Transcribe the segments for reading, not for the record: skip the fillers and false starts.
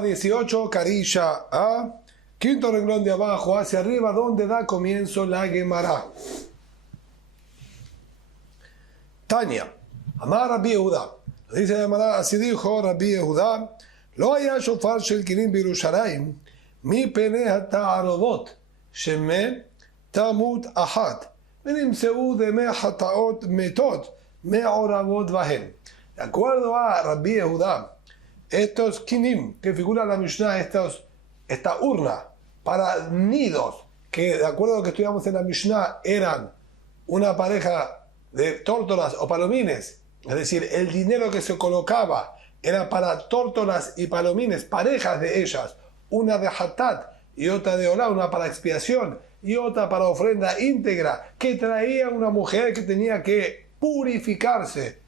Hoja 18, carilla A. Quinto renglón de abajo hacia arriba, donde da comienzo la Gemara. Tania, Amar Rabbi Yehuda. Dice la Gemara, así dijo Rabbi Yehuda, Lo haya shofar shel kirim birushalayim, mi pene ha'ta'arobot, sheme tamut ahat, ונמצאו דמי חטאות מתות מעורבות בהן. De acuerdo a Rabbi Yehuda, estos kinim que figuran en la Mishnah, esta urna para nidos, que de acuerdo a lo que estudiamos en la Mishnah, eran una pareja de tórtolas o palomines, es decir, el dinero que se colocaba era para tórtolas y palomines, parejas de ellas, una de hatat y otra de olá, una para expiación y otra para ofrenda íntegra, que traía una mujer que tenía que purificarse.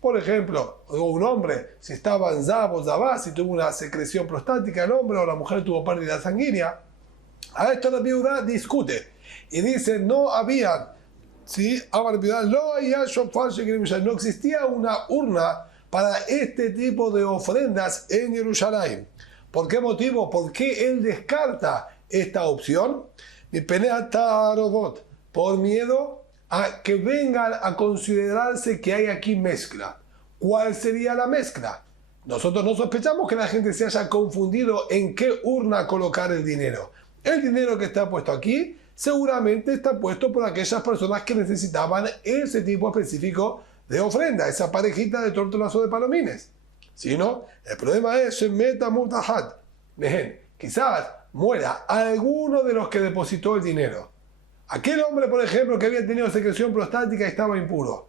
Por ejemplo, un hombre, si estaba en Zab o Zabá, si tuvo una secreción prostática el hombre o la mujer tuvo pérdida sanguínea, a esto la viuda discute y dice, no habían, ¿sí? No existía una urna para este tipo de ofrendas en Jerusalén. ¿Por qué motivo? ¿Por qué él descarta esta opción? Por miedo a que vengan a considerarse que hay aquí mezcla. ¿Cuál sería la mezcla? Nosotros no sospechamos que la gente se haya confundido en qué urna colocar el dinero. El dinero que está puesto aquí seguramente está puesto por aquellas personas que necesitaban ese tipo específico de ofrenda, esa parejita de tórtolas o de palomines. Si no, el problema es quizás muera alguno de los que depositó el dinero. Aquel hombre, por ejemplo, que había tenido secreción prostática y estaba impuro.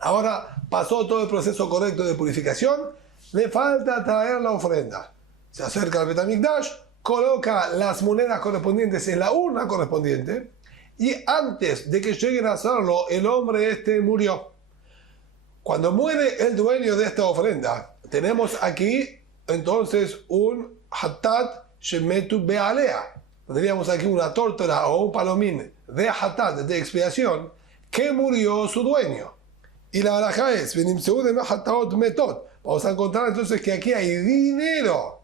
Ahora pasó todo el proceso correcto de purificación, le falta traer la ofrenda. Se acerca al Bet HaMikdash, coloca las monedas correspondientes en la urna correspondiente y antes de que lleguen a hacerlo, el hombre murió. Cuando muere el dueño de esta ofrenda, tenemos aquí entonces un hatat shemetu be'alea. Tendríamos aquí una tórtola o un palomín de hatat, de expiación, que murió su dueño. Y la halajá es, vamos a encontrar entonces que aquí hay dinero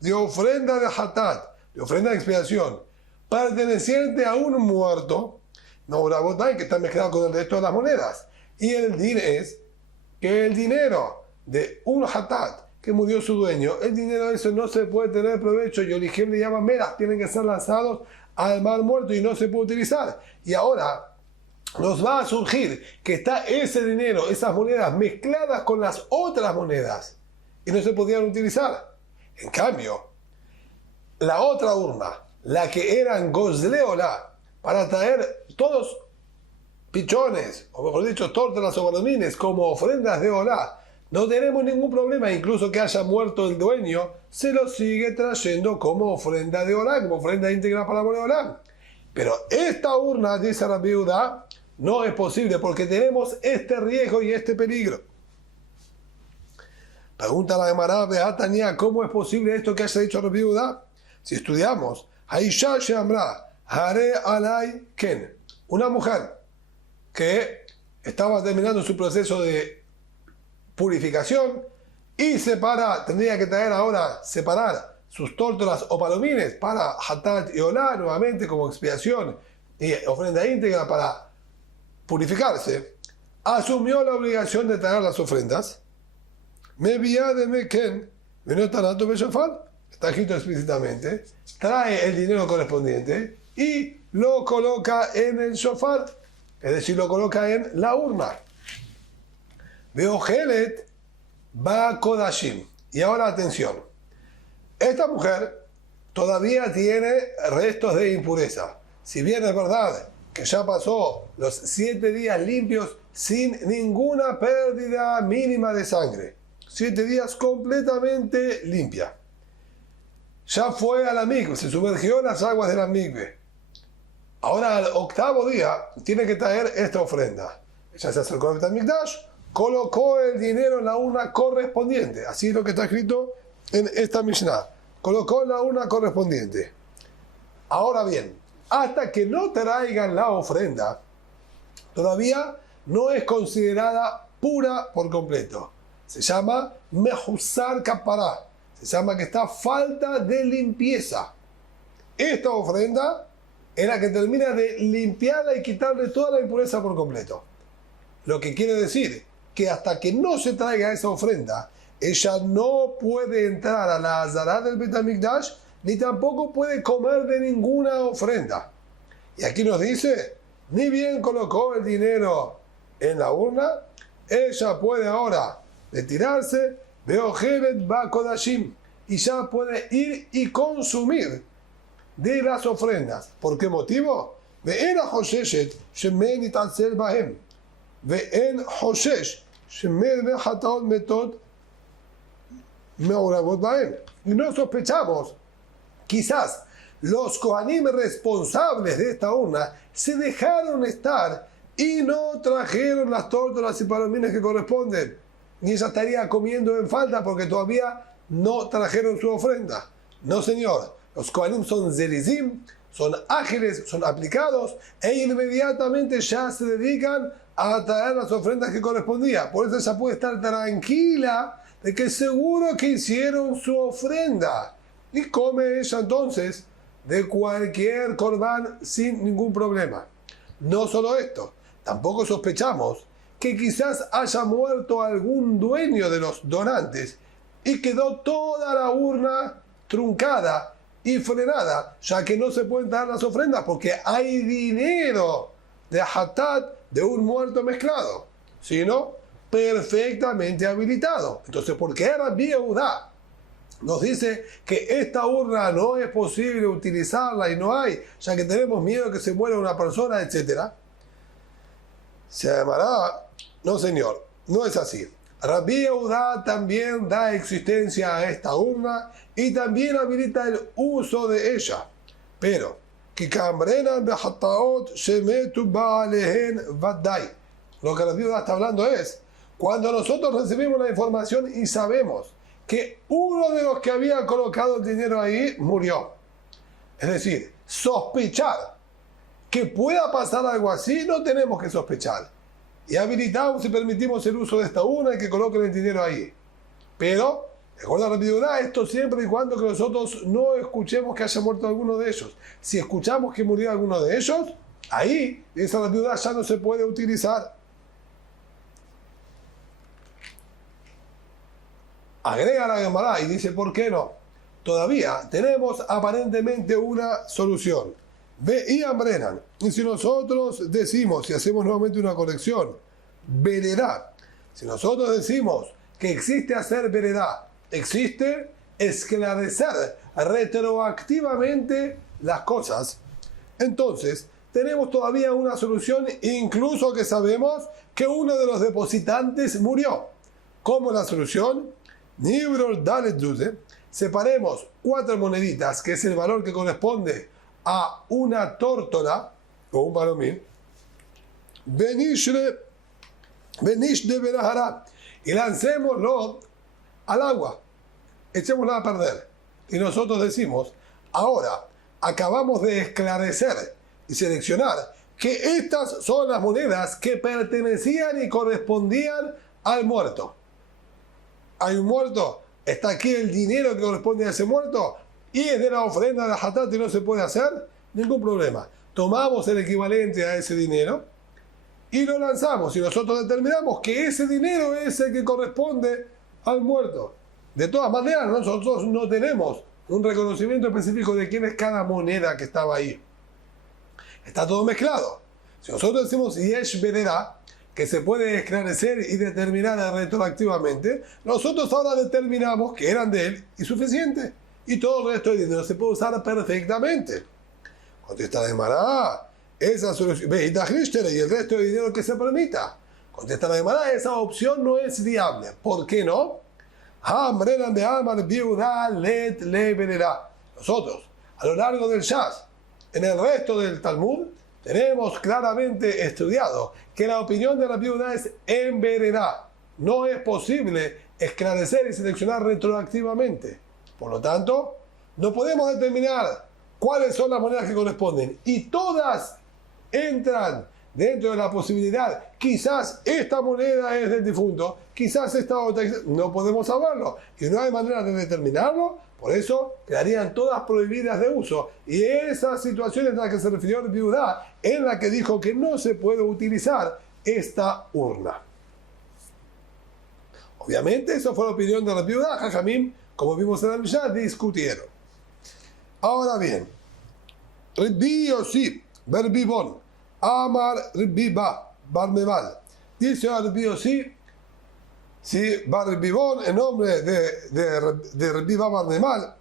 de ofrenda de hatat, de ofrenda de expiación, perteneciente a un muerto, no una botay que está mezclado con el resto de las monedas. Y el din es que el dinero de un hatat que murió su dueño, el dinero de eso no se puede tener provecho. Y Oligem le llama meras, tienen que ser lanzados al mar muerto y no se puede utilizar. Y ahora nos va a surgir que está ese dinero, esas monedas mezcladas con las otras monedas y no se podían utilizar. En cambio, la otra urna, la que eran gozleola, para traer todos pichones, o mejor dicho, tórtolas o palomines como ofrendas de olá, no tenemos ningún problema, incluso que haya muerto el dueño, se lo sigue trayendo como ofrenda de olá, como ofrenda íntegra para la moneda olá. Pero esta urna, dice la viuda, no es posible porque tenemos este riesgo y este peligro. Pregunta la Gemara, Beatania, ¿cómo es posible esto que haya dicho la viuda? Si estudiamos, Haisha Sheamra, Hare Alay Ken, una mujer que estaba terminando su proceso de purificación y tendría que traer ahora, separar sus tórtolas o palomines para hatat y olá nuevamente como expiación y ofrenda íntegra para purificarse, asumió la obligación de traer las ofrendas. Me vía de Meken, está escrito explícitamente, trae el dinero correspondiente y lo coloca en el shofar, es decir, lo coloca en la urna. Veojelet ba kodashim. Y ahora atención, esta mujer todavía tiene restos de impureza. Si bien es verdad que ya pasó los 7 días limpios sin ninguna pérdida mínima de sangre. 7 días completamente limpia. Ya fue a la mikve, se sumergió en las aguas de la mikve. Ahora al 8º día tiene que traer esta ofrenda. Ella se acercó al Bet HaMikdash, colocó el dinero en la urna correspondiente. Así es lo que está escrito en esta Mishnah. Colocó en la urna correspondiente. Ahora bien, hasta que no traigan la ofrenda, todavía no es considerada pura por completo. Se llama Mehusar Kapará. se llama que está falta de limpieza. Esta ofrenda es la que termina de limpiarla y quitarle toda la impureza por completo. Lo que quiere decir que hasta que no se traiga esa ofrenda, ella no puede entrar a la Azara del Bet HaMikdash, ni tampoco puede comer de ninguna ofrenda. Y aquí nos dice, ni bien colocó el dinero en la urna, ella puede ahora retirarse, Beojelet Ba Kodashim, y ya puede ir y consumir de las ofrendas. ¿Por qué motivo? Ve'en ha'chosheshet shemen nitatzel bahem, ve'en hoshesh shemen hataot metot me'oravot bahem. Y no sospechamos, quizás los Kohanim responsables de esta urna se dejaron estar y no trajeron las tórtolas y palomines que corresponden. Y ella estaría comiendo en falta porque todavía no trajeron su ofrenda. No, señor. Los Kohanim son zerizim, son ágiles, son aplicados e inmediatamente ya se dedican a traer las ofrendas que correspondían. Por eso ella puede estar tranquila de que seguro que hicieron su ofrenda. Y come ella entonces de cualquier corbán sin ningún problema. No solo esto, tampoco sospechamos que quizás haya muerto algún dueño de los donantes y quedó toda la urna truncada y frenada, ya que no se pueden dar las ofrendas porque hay dinero de hatat de un muerto mezclado, sino perfectamente habilitado. Entonces, ¿por qué Rabbi Yehudá nos dice que esta urna no es posible utilizarla y no hay, ya que tenemos miedo que se muera una persona, etcétera? Se llamará, no señor, no es así. Rabbi Yehudá también da existencia a esta urna y también habilita el uso de ella. Pero, lo que Rabbi Yehudá está hablando es, cuando nosotros recibimos la información y sabemos que uno de los que había colocado el dinero ahí murió. Es decir, sospechar que pueda pasar algo así, no tenemos que sospechar. Y habilitamos y permitimos el uso de esta urna y que coloquen el dinero ahí. Pero, recuerda Rabbi Yehudá, esto siempre y cuando que nosotros no escuchemos que haya muerto alguno de ellos. Si escuchamos que murió alguno de ellos, ahí esa Rabbi Yehudá ya no se puede utilizar. Agrega la Gemara y dice, ¿por qué no? Todavía tenemos aparentemente una solución. Ve y ambrenan. Y si nosotros decimos, y hacemos nuevamente una corrección, veredad. Si nosotros decimos que existe hacer veredad, existe esclarecer retroactivamente las cosas, entonces tenemos todavía una solución, incluso que sabemos que uno de los depositantes murió. ¿Cómo la solución? Nibrol Dalet Duze, separemos 4 moneditas, que es el valor que corresponde a una tórtola o un palomín, Benish de Benahara, y lancémoslo al agua, echémoslo a perder. Y nosotros decimos, ahora acabamos de esclarecer y seleccionar que estas son las monedas que pertenecían y correspondían al muerto. Hay un muerto, está aquí el dinero que corresponde a ese muerto, y es de la ofrenda de la hatat y no se puede hacer, ningún problema. Tomamos el equivalente a ese dinero y lo lanzamos, y nosotros determinamos que ese dinero es el que corresponde al muerto. De todas maneras, nosotros no tenemos un reconocimiento específico de quién es cada moneda que estaba ahí. Está todo mezclado. Si nosotros decimos yesh vereda, que se puede esclarecer y determinar retroactivamente, nosotros ahora determinamos que eran de él y suficiente. Y todo el resto del dinero se puede usar perfectamente. Contesta la Gemara, esa solución, y el resto del dinero que se permita. Contesta la Gemara, esa opción no es viable. ¿Por qué no? Nosotros, a lo largo del Shas, en el resto del Talmud, tenemos claramente estudiado que la opinión de la viuda es en veredad. No es posible esclarecer y seleccionar retroactivamente. Por lo tanto, no podemos determinar cuáles son las monedas que corresponden. Y todas entran dentro de la posibilidad, quizás esta moneda es del difunto, quizás esta otra, no podemos saberlo y no hay manera de determinarlo, por eso quedarían todas prohibidas de uso. Y esa situación es la que se refirió el Viudá, en la que dijo que no se puede utilizar esta urna. Obviamente, esa fue la opinión de la Viudá. Jajamim, como vimos en la Mishnah, discutieron. Ahora bien, Rabbi Yossi bar Bibon, Amar Rabbi bar Memal. Dice a Rabbi Yossi, si bar Bibon, en nombre de Rabbi bar Memal,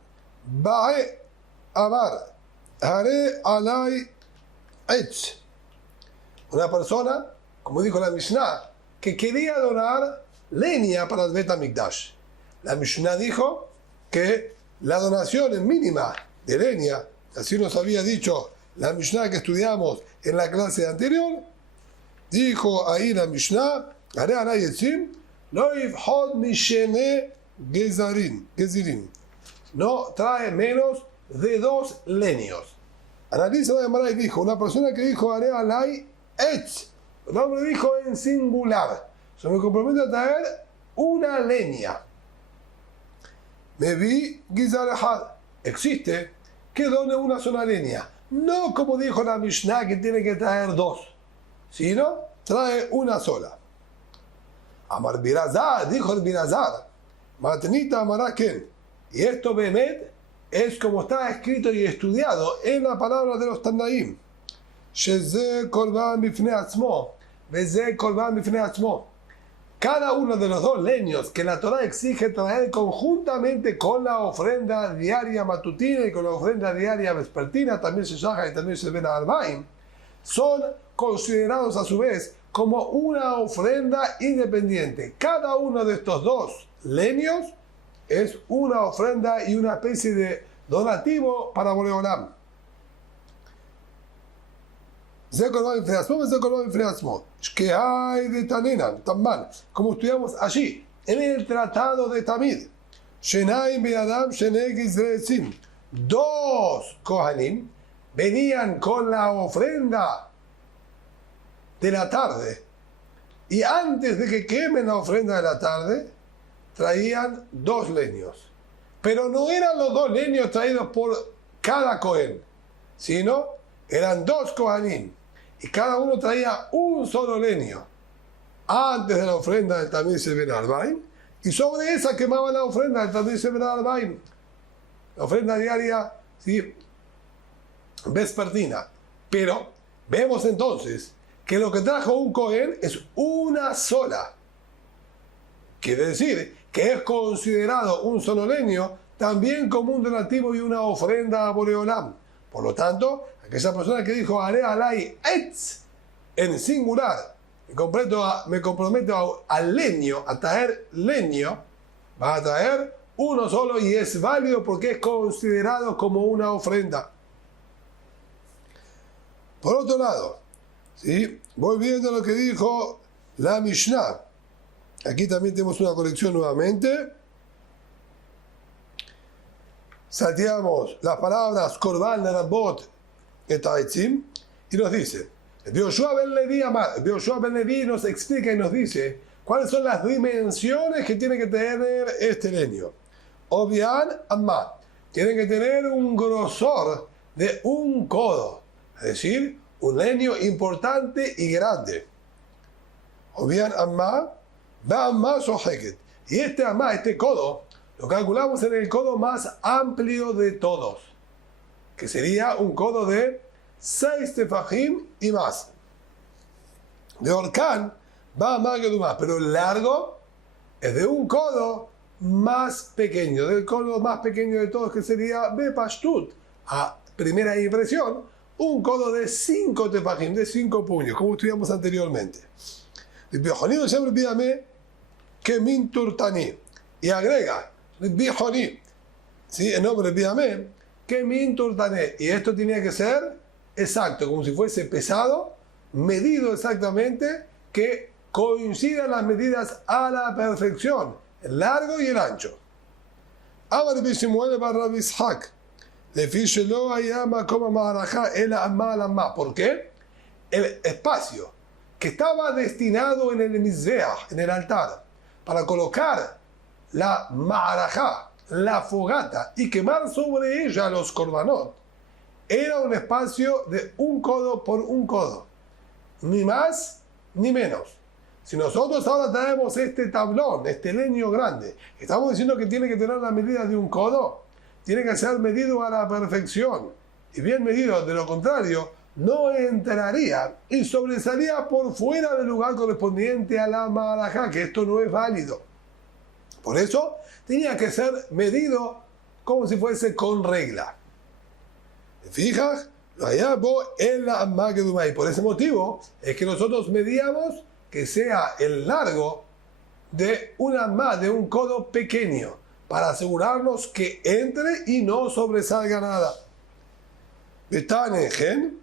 Bae Amar, Hare Alay Etz. Una persona, como dijo la Mishnah, que quería donar leña para el Bet HaMikdash. La Mishnah dijo que la donación es mínima de leña, así nos había dicho la Mishnah que estudiamos en la clase anterior. Dijo ahí la Mishnah, no trae menos de 2 leños. Analiza la Gemara y dijo, una persona que dijo Are alay etz, el hombre dijo en singular, yo me comprometo a traer una leña. Me vi Gizarahad. Existe que done una sola leña. No como dijo la Mishnah que tiene que traer 2, sino trae una sola. Amar Birazar, dijo el Birazar, Matnita Amaraken. Y esto Bemet es como está escrito y estudiado en la palabra de los Tanaim. Sheze Korban Bifnei Atzmo, Veze Korban Bifnei Atzmo. Cada uno de los 2 leños que la Torah exige traer conjuntamente con la ofrenda diaria matutina y con la ofrenda diaria vespertina, también se llama y también se ven a Arbaim, son considerados a su vez como una ofrenda independiente. Cada uno de estos 2 leños es una ofrenda y una especie de donativo para Boreolam. Que hay de Tanenan, Tamman, como estudiamos allí, en el tratado de Tamid. Shenaim Beadam Sheneg Izretzim. 2 Kohanim venían con la ofrenda de la tarde y antes de que quemen la ofrenda de la tarde traían 2 leños, pero no eran los 2 leños traídos por cada Cohen, sino eran 2 Kohanim y cada uno traía un solo leño antes de la ofrenda del Tamiz Ben Arbaim, y sobre esa quemaban la ofrenda del Tamiz Ben Arbaim, la ofrenda diaria, ¿sí?, vespertina. Pero vemos entonces que lo que trajo un Cohen es una sola. Quiere decir que es considerado un solo leño también como un donativo y una ofrenda a Boreolam. Por lo tanto, aquella persona que dijo Are alay etz en singular, me comprometo al leño, a traer leño, va a traer uno solo y es válido porque es considerado como una ofrenda. Por otro lado, ¿sí?, volviendo a lo que dijo la Mishnah, aquí también tenemos una corrección nuevamente. Salteamos las palabras Korban, Nerabot, Etaitzim, y nos dice, Yoshua ben Levi nos explica y nos dice cuáles son las dimensiones que tiene que tener este leño. Obian Amma, tiene que tener un grosor de 1 codo, es decir, un leño importante y grande. Obian Amma, va Amma Soheket. Y este codo, lo calculamos en el codo más amplio de todos, que sería un codo de 6 tefajim y más. De Orkan va más que más, pero el largo es de un codo más pequeño, del codo más pequeño de todos, que sería Bepashtut, a primera impresión, un codo de 5 tefajim, de 5 puños, como estudiamos anteriormente. Y agrega, ¿sí?, el nombre Bidame, que min turtané. Y esto tenía que ser exacto, como si fuese pesado, medido exactamente, que coincidan las medidas a la perfección, el largo y el ancho. Amar Bishmuel bar Rabbi Ishaq, le fiche lo ayama como maraja el amal amma. ¿Por qué? el espacio que estaba destinado en el Mizbeach, en el altar, para colocar la ma'arajá, la fogata, y quemar sobre ella los korbanot, era un espacio de 1 codo por 1 codo, ni más ni menos. Si nosotros ahora traemos este tablón, este leño grande, estamos diciendo que tiene que tener la medida de 1 codo, tiene que ser medido a la perfección, y bien medido, de lo contrario, no entraría y sobresalía por fuera del lugar correspondiente a la marajá, que esto no es válido. Por eso tenía que ser medido como si fuese con regla. ¿Te fijas? Lo hallamos en la Magdumá, y por ese motivo es que nosotros medíamos que sea el largo de una más de 1 codo pequeño, para asegurarnos que entre y no sobresalga nada. Betanejen,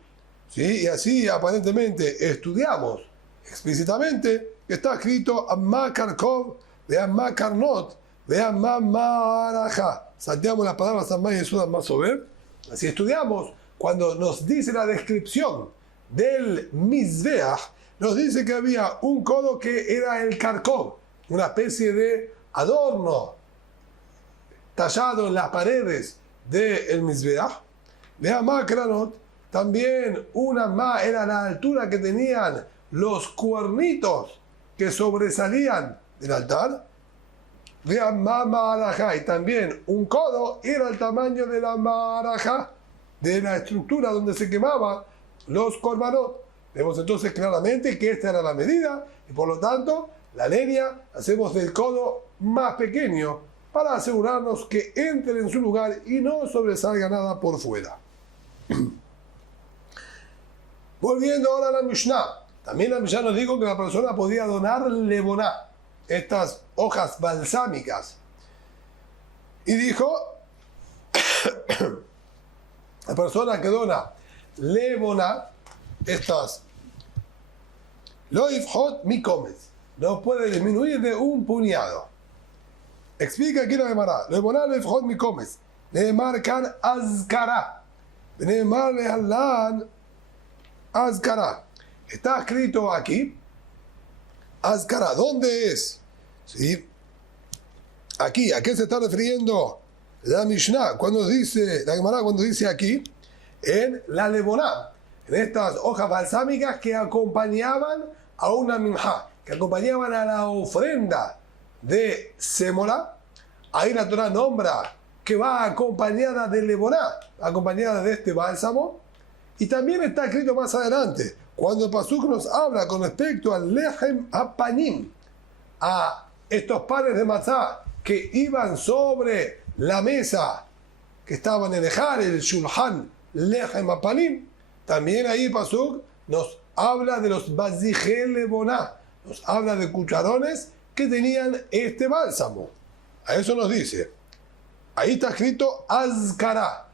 ¿sí? Y así aparentemente estudiamos explícitamente que está escrito Amma Karkov, de Amma Karnot, de Amma Ma'araja. Salteamos las palabras Amma y Yesud Amma Sober. Así estudiamos cuando nos dice la descripción del Mizbeach, nos dice que había 1 codo que era el Karkov, una especie de adorno tallado en las paredes del Mizbeach. De Amma Kranot, también una más era la altura que tenían los cuernitos que sobresalían del altar. De Amma Ma'arajá, y también 1 codo era el tamaño de la Ma'arajá, de la estructura donde se quemaban los korbanot. Vemos entonces claramente que esta era la medida, y por lo tanto la leña hacemos del codo más pequeño para asegurarnos que entre en su lugar y no sobresalga nada por fuera. Volviendo ahora a la Mishnah, también la Mishnah nos dijo que la persona podía donar leboná, estas hojas balsámicas, y dijo la persona que dona leboná, estas lo ifhot mi comes, no puede disminuir de 1 puñado. Explica aquí la Gemara, leboná lo ifhot mi comes, le marcan azkara, Neemar lehalán azkara. Está escrito aquí azkara. ¿Dónde es? ¿Sí? Aquí, ¿a qué se está refiriendo la Mishnah? Cuando dice, la Gemara cuando dice aquí, en la leboná, en estas hojas balsámicas que acompañaban a una minjá, que acompañaban a la ofrenda de sémola. Ahí la Torah nombra que va acompañada de leboná, acompañada de este bálsamo. Y también está escrito más adelante, cuando el pasuk nos habla con respecto al lehem hapanim, a estos panes de matzá que iban sobre la mesa que estaban en el shulhan lehem hapanim. También ahí el pasuk nos habla de los bazijé leboná, nos habla de cucharones que tenían este bálsamo. A eso nos dice. Ahí está escrito azkara,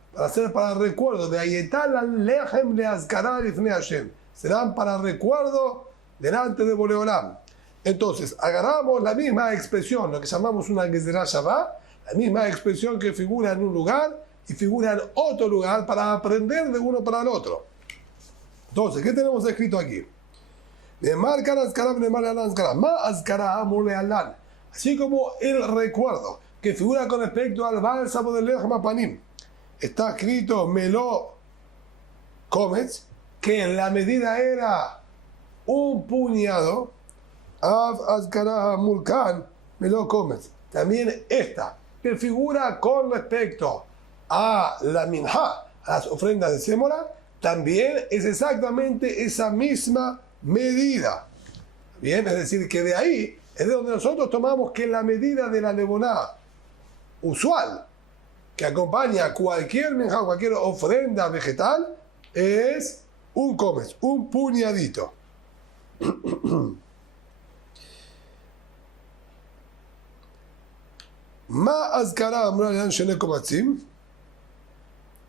para recuerdo, de ayetal al lehem le azkara lifnei Hashem. Serán para recuerdo delante de Boreolam. Entonces, agarramos la misma expresión, lo que llamamos una gezerá shavá, la misma expresión que figura en un lugar y figura en otro lugar para aprender de uno para el otro. Entonces, ¿qué tenemos escrito aquí? Así como el recuerdo que figura con respecto al bálsamo del lehem hapanim, está escrito me lo comes, que la medida era 1 puñado. Av azkara mulkan me lo comes. También esta, que figura con respecto a la minjá, a las ofrendas de sémola, también es exactamente esa misma medida. Bien, es decir, que de ahí es de donde nosotros tomamos que la medida de la leboná usual, que acompaña cualquier minjá, cualquier ofrenda vegetal, es 1 comes, 1 puñadito. מה אזכרה אמורה להלן שני קומצים?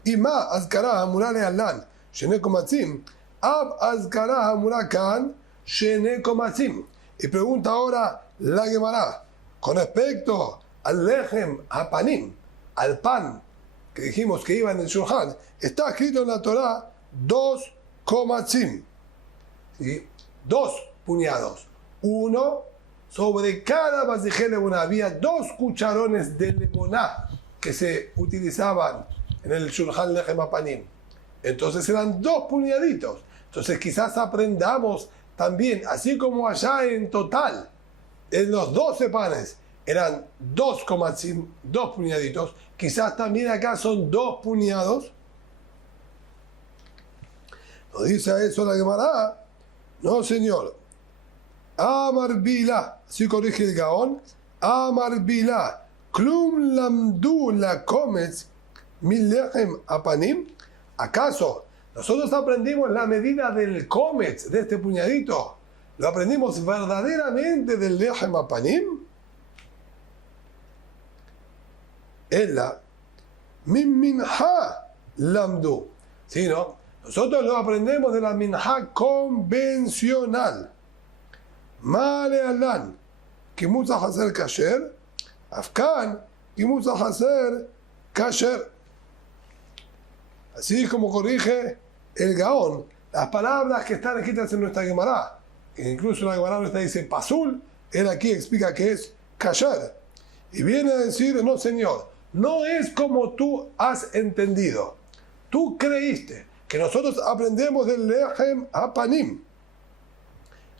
אם מה אזכרה אמורה להלן שני קומצים, אף אזכרה אמורה כאן שני קומצים. Y pregunta ahora la Gemara, con respecto al lehem hapanim, al pan que dijimos que iba en el shulhan, está escrito en la Torah 2 komatzim. ¿sí? 2 puñados. Uno sobre cada vasijé leboná. Había 2 cucharones de leboná que se utilizaban en el Shulchan Lechem Hapanim. Entonces eran 2 puñaditos. Entonces quizás aprendamos también, así como allá en total, en los 12 panes eran 2 puñaditos, quizás también acá son 2 puñados. ¿Nos dice eso la Gemara? No, señor. Amar Bila, así corrige el Gaón. Amar Bila, Klum Lamdu la Kometz Mil Lechem Hapanim. ¿Acaso nosotros aprendimos la medida del Kometz, de este puñadito? ¿Lo aprendimos verdaderamente del Lechem Hapanim? Ella, Min Minha Lamdu. ¿Sí, no? Nosotros lo aprendemos de la minha convencional. Male alan, kimus hacer kasher, afkan, kimus hacer kasher. Así como corrige el Gaón, las palabras que están escritas en nuestra Gemara, incluso la Gemara nuestra dice pasul, él aquí explica que es kasher. Y viene a decir, no señor, no es como tú has entendido. Tú creíste que nosotros aprendemos del Lechem Hapanim.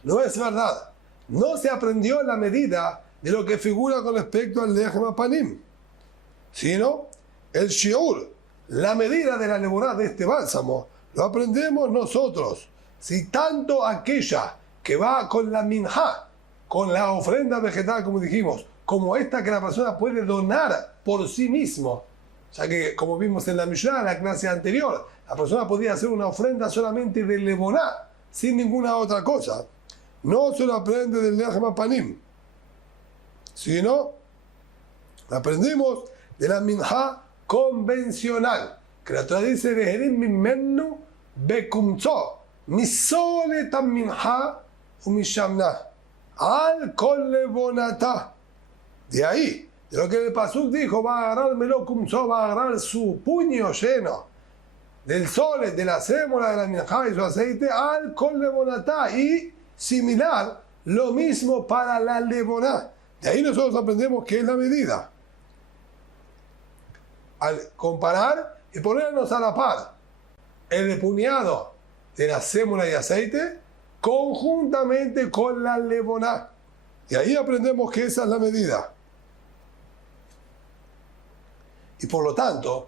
No es verdad. No se aprendió la medida de lo que figura con respecto al Lechem Hapanim, sino el shiur, la medida de la leboná de este bálsamo, lo aprendemos nosotros. Si tanto aquella que va con la minha, con la ofrenda vegetal, como dijimos, como esta que la persona puede donar por sí mismo, ya que, como vimos en la Mishnah, en la clase anterior, la persona podía hacer una ofrenda solamente de leboná, sin ninguna otra cosa. No se lo aprende del Lechem Hapanim, sino aprendemos de la minha convencional, que la Torah dice, Veherim mimenu bekumtzo, misole tam minha umishamna, al kol lebonata. De ahí, de lo que el Pasuk dijo, va a agarrar Melo Kumso, va a agarrar su puño lleno del sole, de la sémola, de la minja y su aceite, al kol lebonatá. Y similar, lo mismo para la leboná. De ahí nosotros aprendemos qué es la medida. Al comparar y ponernos a la par el puñado de la sémola y aceite conjuntamente con la leboná. Y ahí aprendemos que esa es la medida. Y por lo tanto,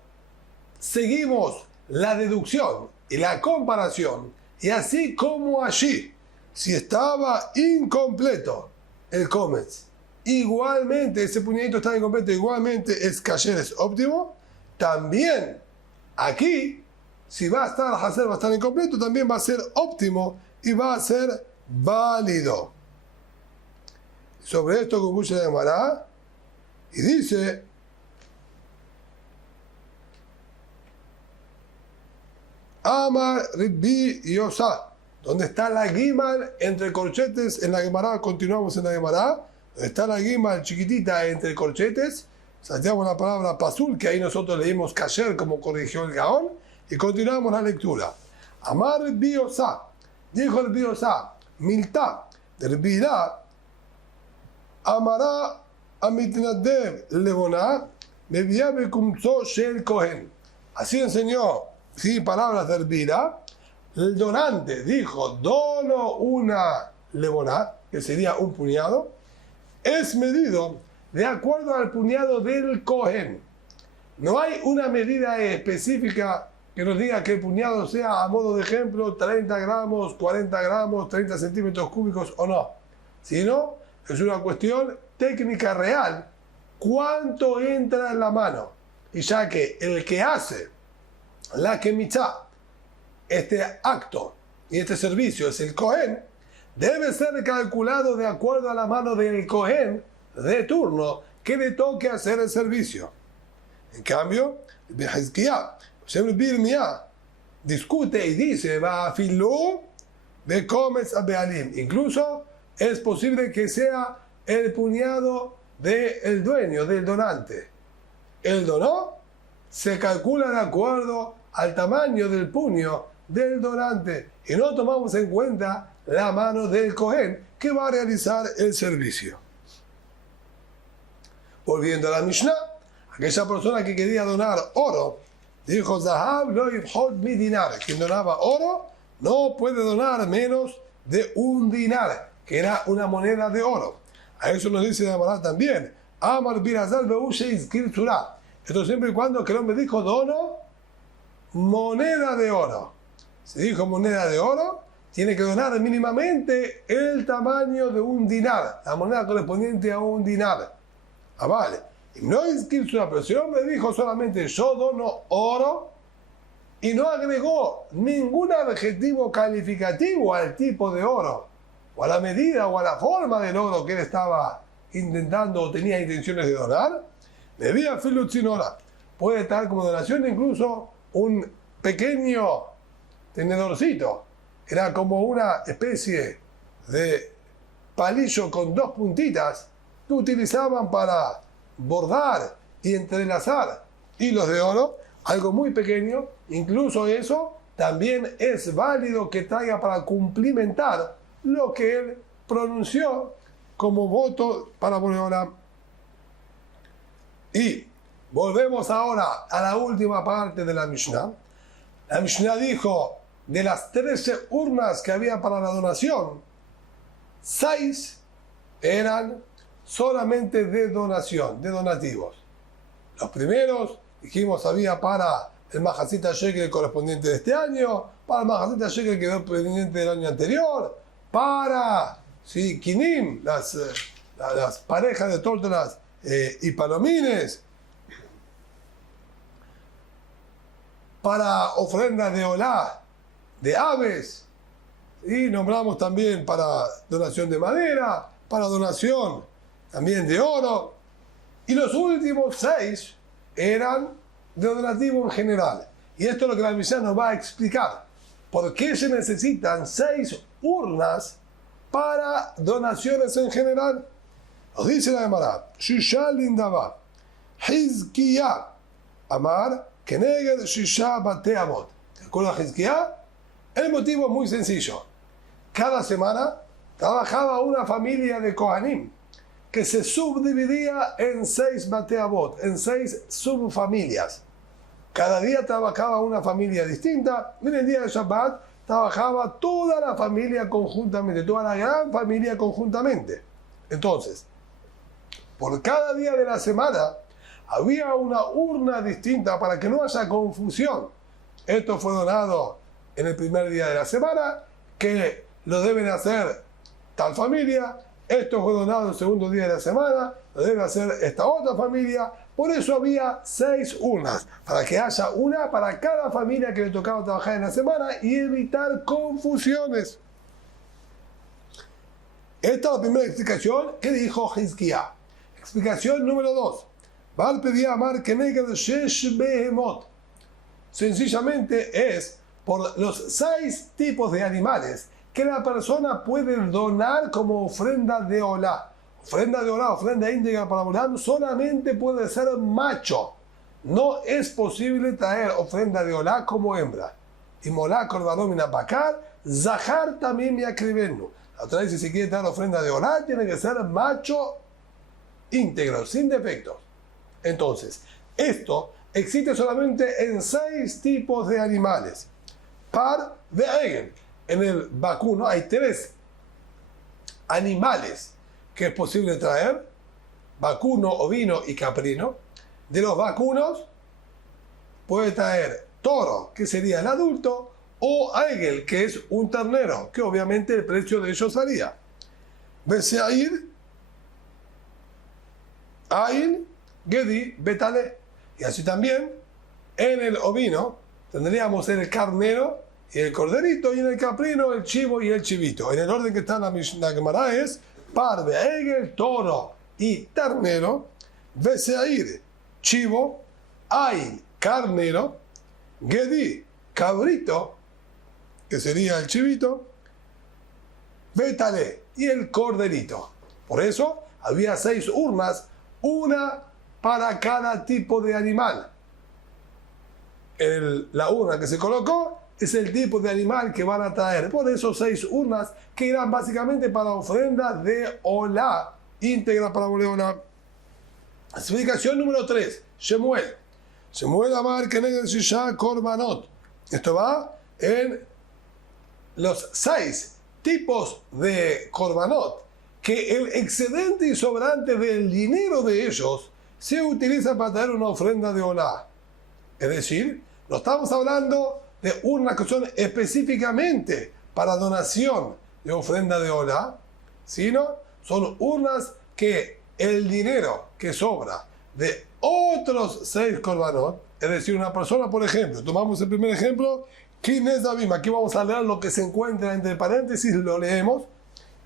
seguimos la deducción y la comparación. Y así como allí, si estaba incompleto el Kometz, igualmente ese puñadito está incompleto, igualmente es kasher, es óptimo. También aquí, si va a estar hacer, va a estar incompleto, también va a ser óptimo y va a ser válido. Sobre esto concluye la Gemara y dice: Amar Ribbi Yosá, donde está la Gimal entre corchetes. En la Gemara, continuamos en la Gemara, donde está la Gimal chiquitita entre corchetes, salteamos la palabra pasul, que ahí nosotros leímos kasher como corrigió el Gaón, y continuamos la lectura. Amar Ribbi Yosá, dijo Ribbi Yosá, Miltá, de Ribbi Hillá, Amará Amitnadev Leboná, Meviá Bekumtzo Shel Kohen. Así enseñó, sí, palabras de Ribbi Hillá. El donante dijo, dono una leboná, que sería un puñado, es medido de acuerdo al puñado del Kohen. No hay una medida específica que nos diga que el puñado sea, a modo de ejemplo, 30 gramos, 40 gramos, 30 centímetros cúbicos o no, sino es una cuestión técnica real. ¿Cuánto entra en la mano? Y ya que el que hace la kemitzá, este acto y este servicio es el Kohen, debe ser calculado de acuerdo a la mano del Kohen de turno que le toque hacer el servicio. En cambio, Behizkiah, Birmiah, discute y dice, Ba'afilu bekometz habealim. Incluso es posible que sea el puñado del dueño, del donante. El donó se calcula de acuerdo al tamaño del puño del donante y no tomamos en cuenta la mano del Cohen que va a realizar el servicio. Volviendo a la Mishnah, aquella persona que quería donar oro, dijo Zahab lo yibhot mi dinar, quien donaba oro no puede donar menos de un dinar, que era una moneda de oro. A eso nos dice la Gemara también, Amar birazal beushe izkir tzura. Esto siempre y cuando que el hombre dijo dono moneda de oro. Si dijo moneda de oro, tiene que donar mínimamente el tamaño de un dinar, la moneda correspondiente a un dinar. Ah, vale. Y no es pero si el hombre dijo solamente yo dono oro y no agregó ningún adjetivo calificativo al tipo de oro, o a la medida o a la forma del oro que él estaba intentando o tenía intenciones de donar, debía filutzinora. Puede estar como donación incluso un pequeño tenedorcito. Era como una especie de palillo con dos puntitas que utilizaban para bordar y entrelazar hilos de oro, algo muy pequeño. Incluso eso también es válido que traiga para cumplimentar lo que él pronunció como voto para Boreolam. Y volvemos ahora a la última parte de la Mishnah. La Mishnah dijo, de las 13 urnas que había para la donación, 6 eran solamente de donación, de donativos. Los primeros, dijimos, había para el Mahasita Shekel correspondiente de este año, para el Mahasita Shekel que quedó pendiente del año anterior, para Kinim, las parejas de tórtolas y palomines, para ofrendas de olá, de aves, y nombramos también para donación de madera, para donación también de oro, y los últimos 6 eran de donativo en general. Y esto es lo que la Mishnah nos va a explicar. ¿Por qué se necesitan 6 urnas para donaciones en general? Nos dice la Gemara, Shisha lindaba, Hizkiya, Amar, Keneged Shisha Bateamot. ¿De acuerdo a Hizkiya? El motivo es muy sencillo. Cada semana trabajaba una familia de Kohanim que se subdividía en 6 Bateamot, en 6 subfamilias. Cada día trabajaba una familia distinta. En el día de Shabbat trabajaba toda la familia conjuntamente, toda la gran familia conjuntamente. Entonces, por cada día de la semana había una urna distinta para que no haya confusión. Esto fue donado en el primer día de la semana, que lo deben hacer tal familia. Esto fue donado el segundo día de la semana, lo debe hacer esta otra familia. Por eso había 6 urnas, para que haya una para cada familia que le tocaba trabajar en la semana y evitar confusiones. Esta es la primera explicación que dijo Hizkiya. Explicación número 2. Baal pedía amar keneged shesh behemot. Sencillamente es por los 6 tipos de animales que la persona puede donar como ofrenda de olá. Ofrenda de olá, ofrenda íntegra para Boreolam, solamente puede ser macho. No es posible traer ofrenda de olá como hembra. Y molá korbanomina bakar, zahar también me acribenu. La otra vez, si se quiere traer ofrenda de olá, tiene que ser macho íntegro, sin defectos. Entonces, esto existe solamente en 6 tipos de animales. Par de Egel. En el vacuno hay 3 animales que es posible traer: vacuno, ovino y caprino. De los vacunos puede traer toro, que sería el adulto, o Egel, que es un ternero, que obviamente el precio de ellos varía. Beseair, Ain, Gedi, Betale. Y así también en el ovino tendríamos el carnero y el corderito, y en el caprino el chivo y el chivito. En el orden que está en la Gemara es par de Egel, toro y ternero, Beseair, chivo, Ain, carnero, Gedi, cabrito, que sería el chivito, Betale, y el corderito. Por eso había 6 urnas, una para cada tipo de animal. La urna que se colocó es el tipo de animal que van a traer. Por eso 6 urnas que irán básicamente para ofrenda de Olá, íntegra para Boreolá. Explicación número 3. Shemuel. Shemuel amar keneged shisha korbanot. Esto va en los 6 tipos de korbanot que el excedente y sobrante del dinero de ellos se utiliza para traer una ofrenda de Olá. Es decir, no estamos hablando de urnas que son específicamente para donación de ofrenda de Olá, sino son urnas que el dinero que sobra de otros 6 korbanot, es decir, una persona, por ejemplo, tomamos el primer ejemplo, Kinez Abim, aquí vamos a leer lo que se encuentra entre paréntesis, lo leemos.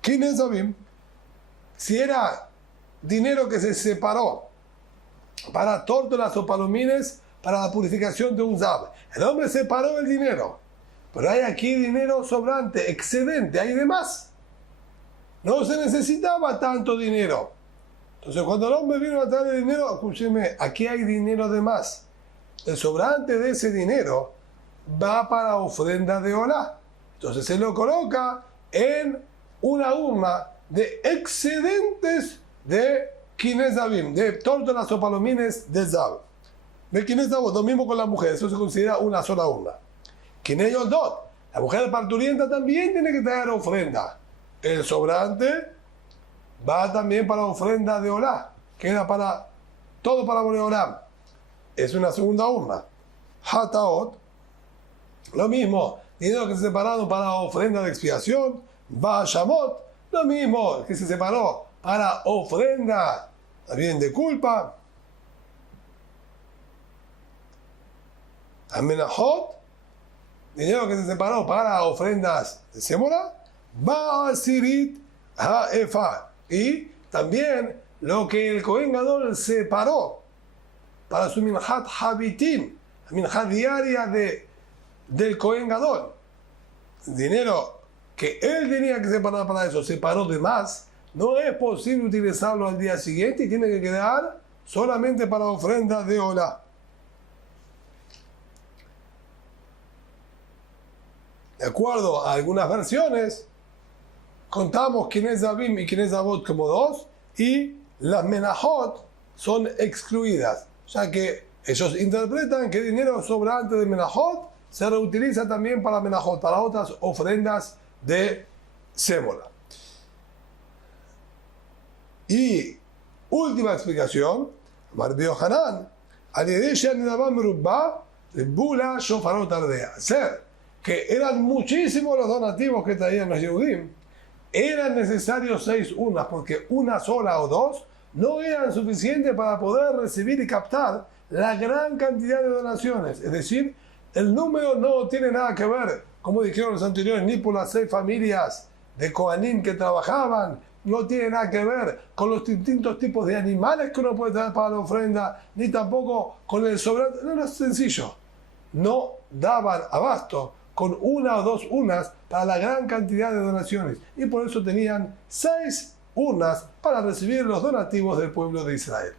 Kinez Abim, si era dinero que se separó para tórtolas o palomines para la purificación de un zab, el hombre separó el dinero, pero hay aquí dinero sobrante, excedente, hay de más. No se necesitaba tanto dinero. Entonces, cuando el hombre vino a traer el dinero, escúcheme, aquí hay dinero de más. El sobrante de ese dinero va para ofrenda de Olá. Entonces, se lo coloca en una urna de excedentes de Kinez Abim, de tórtolas o palomines de Zab. De Kinez Zab, lo mismo con la mujer, eso se considera una sola urna. Kinez Yoldot, la mujer parturienta también tiene que traer ofrenda. El sobrante va también para ofrenda de Olá, queda para todo para Boreolá. Es una segunda urna. Hataot, lo mismo, dinero que se separado para ofrenda de expiación. Bashamot, lo mismo que se separó para ofrenda también de culpa. Amenahot, dinero que se separó para ofrendas de Sémola. Baasirit Haefa, y también lo que el Cohen Gadol separó para su minhat habitim, la minhat diaria del Cohen Gadol. Dinero que él tenía que separar para eso, separó de más, no es posible utilizarlo al día siguiente y tiene que quedar solamente para ofrenda de Olá. De acuerdo a algunas versiones, contamos Kinez Abim y Kinez Avot como 2, y las menahot son excluidas, ya que ellos interpretan que el dinero sobrante de menahot se reutiliza también para menahot, para otras ofrendas de sémola. Y última explicación, Marbio Hanan, ser que eran muchísimos los donativos que traían los Yehudim, eran necesarios 6 urnas, porque una sola o 2 no eran suficientes para poder recibir y captar la gran cantidad de donaciones. Es decir, el número no tiene nada que ver, como dijeron los anteriores, ni por las 6 familias de Kohanim que trabajaban, no tiene nada que ver con los distintos tipos de animales que uno puede traer para la ofrenda, ni tampoco con el sobrante. No, es sencillo. No daban abasto con una o 2 urnas para la gran cantidad de donaciones. Y por eso tenían 6 urnas para recibir los donativos del pueblo de Israel.